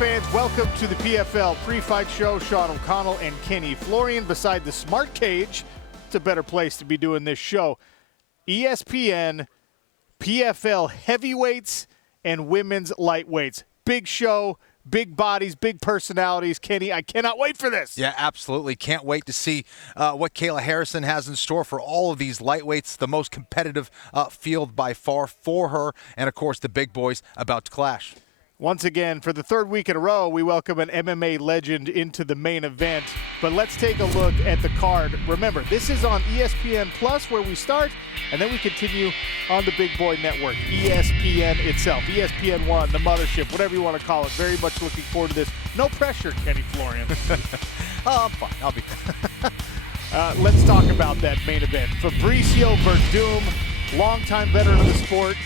fans, welcome to the PFL pre-fight show. Sean O'Connell and Kenny Florian beside the Smart Cage. It's a better place to be doing this show. ESPN, PFL heavyweights, and women's lightweights. Big show, big bodies, big personalities. Kenny, I cannot wait for this. Yeah, absolutely. Can't wait to see what KAYLA Harrison has in store for all of these lightweights. The most competitive field by far for her. And, of course, the big boys about to clash. Once again, for the third week in a row, we welcome an MMA legend into the main event. But let's take a look at the card. Remember, this is on ESPN Plus where we start, and then we continue on the Big Boy Network, ESPN itself, ESPN1, the mothership, whatever you want to call it. Very much looking forward to this. No pressure, Kenny Florian. Oh, I'm fine. I'll be Let's talk about that main event. Fabricio Werdum, longtime veteran of the sport,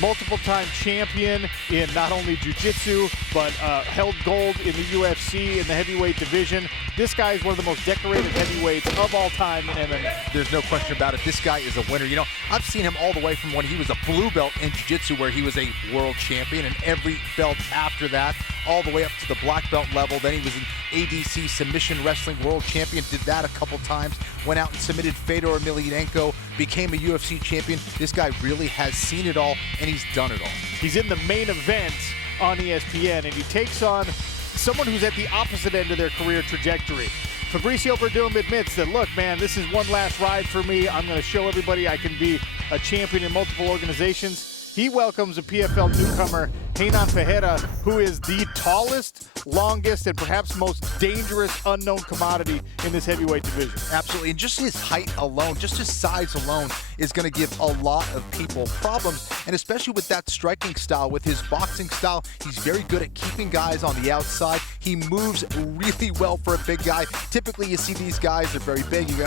multiple-time champion in not only jiu-jitsu, but held gold in the UFC in the heavyweight division. This guy is one of the most decorated heavyweights of all time in MMA. There's no question about it. This guy is a winner. You know, I've seen him all the way from when he was a blue belt in jiu-jitsu, where he was a world champion, and every belt after that, all the way up to the black belt level. Then he was an ADC submission wrestling world champion, did that a couple times, went out and submitted Fedor Emelianenko, became a UFC champion. This guy really has seen it all, and he's done it all. He's in the main event on ESPN, and he takes on someone who's at the opposite end of their career trajectory. Fabricio Werdum admits that, look, man, this is one last ride for me. I'm going to show everybody I can be a champion in multiple organizations. He welcomes a PFL newcomer, Renan Ferreira, who is the tallest, longest, and perhaps most dangerous unknown commodity in this heavyweight division. Absolutely, and just his height alone, just his size alone is going to give a lot of people problems, and especially with that striking style, with his boxing style, he's very good at keeping guys on the outside. He moves really well for a big guy. Typically, you see these guys are very big. You go,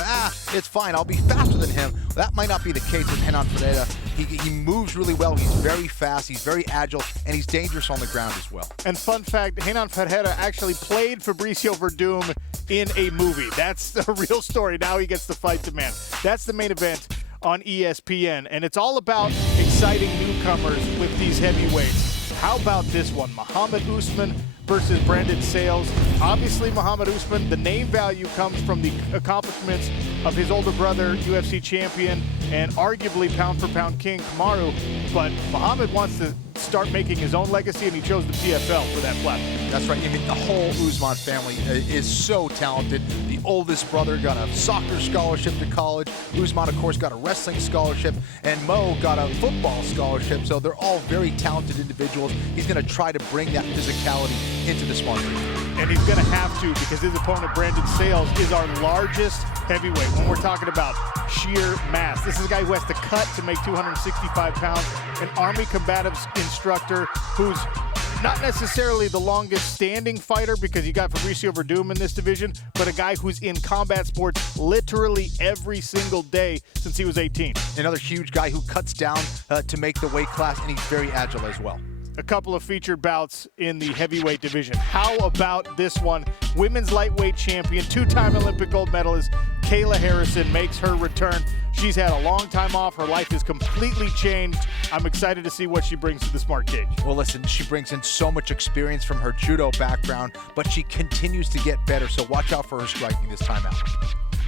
it's fine, I'll be faster than him. That might not be the case with Renan Ferreira. He moves really well. He's very fast, he's very agile, and he's dangerous on the ground as well. And fun fact, Renan Ferreira actually played Fabricio Werdum in a movie. That's the real story. Now he gets to fight the man. That's the main event on ESPN, and it's all about exciting newcomers with these heavyweights. How about this one? Mohammed Usman versus Brandon Sales. Obviously, Mohammed Usman, the name value comes from the accomplishments of his older brother, UFC champion, and arguably pound-for-pound king, Kamaru. But Mohammed wants to start making his own legacy, and he chose the PFL for that platform. That's right. I mean, the whole Usman family is so talented. The oldest brother got a soccer scholarship to college. Usman, of course, got a wrestling scholarship, and Mo got a football scholarship. So they're all very talented individuals. He's going to try to bring that physicality into the smart ring. And he's going to have to, because his opponent, Brandon Sales, is our largest heavyweight when we're talking about sheer mass. This is a guy who has to cut to make 265 pounds, an Army combatives instructor who's not necessarily the longest standing fighter, because you got Fabricio Werdum in this division, but a guy who's in combat sports literally every single day since he was 18. Another huge guy who cuts down to make the weight class, and he's very agile as well. A couple of featured bouts in the heavyweight division. How about this one? Women's lightweight champion, two-time Olympic gold medalist, KAYLA Harrison makes her return. She's had a long time off. Her life has completely changed. I'm excited to see what she brings to the Smart Cage. Well, listen, she brings in so much experience from her judo background, but she continues to get better, so watch out for her striking this time out.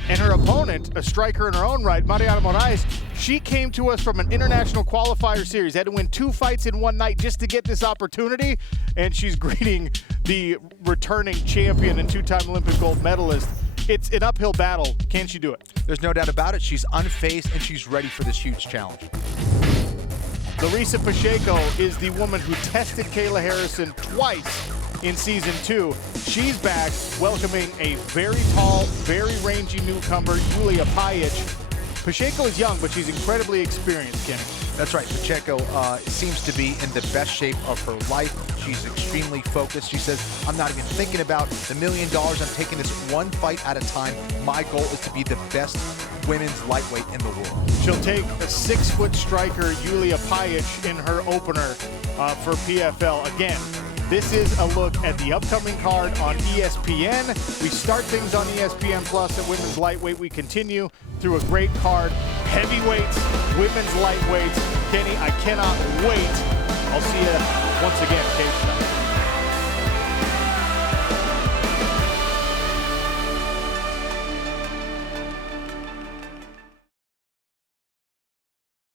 And her opponent, a striker in her own right, Mariana Moraes, she came to us from an international qualifier series, had to win 2 fights in one night just to get this opportunity, and she's greeting the returning champion and two-time Olympic gold medalist. It's an uphill battle. Can she do it? There's no doubt about it. She's unfazed, and she's ready for this huge challenge. Larissa Pacheco is the woman who tested KAYLA Harrison twice in season 2. She's back, welcoming a very tall, very rangy newcomer, JULIJA. Pacheco is young, but she's incredibly experienced, Kenny. That's right. Pacheco seems to be in the best shape of her life. She's extremely focused. She says, I'm not even thinking about the $1 million. I'm taking this one fight at a time. My goal is to be the best women's lightweight in the world. She'll take a 6-foot striker, JULIJA, in her opener for PFL. Again, this is a look at the upcoming card on ESPN. We start things on ESPN Plus at women's lightweight. We continue through a great card. Heavyweights, women's lightweights. Kenny, I cannot wait. I'll see you once again, Kate.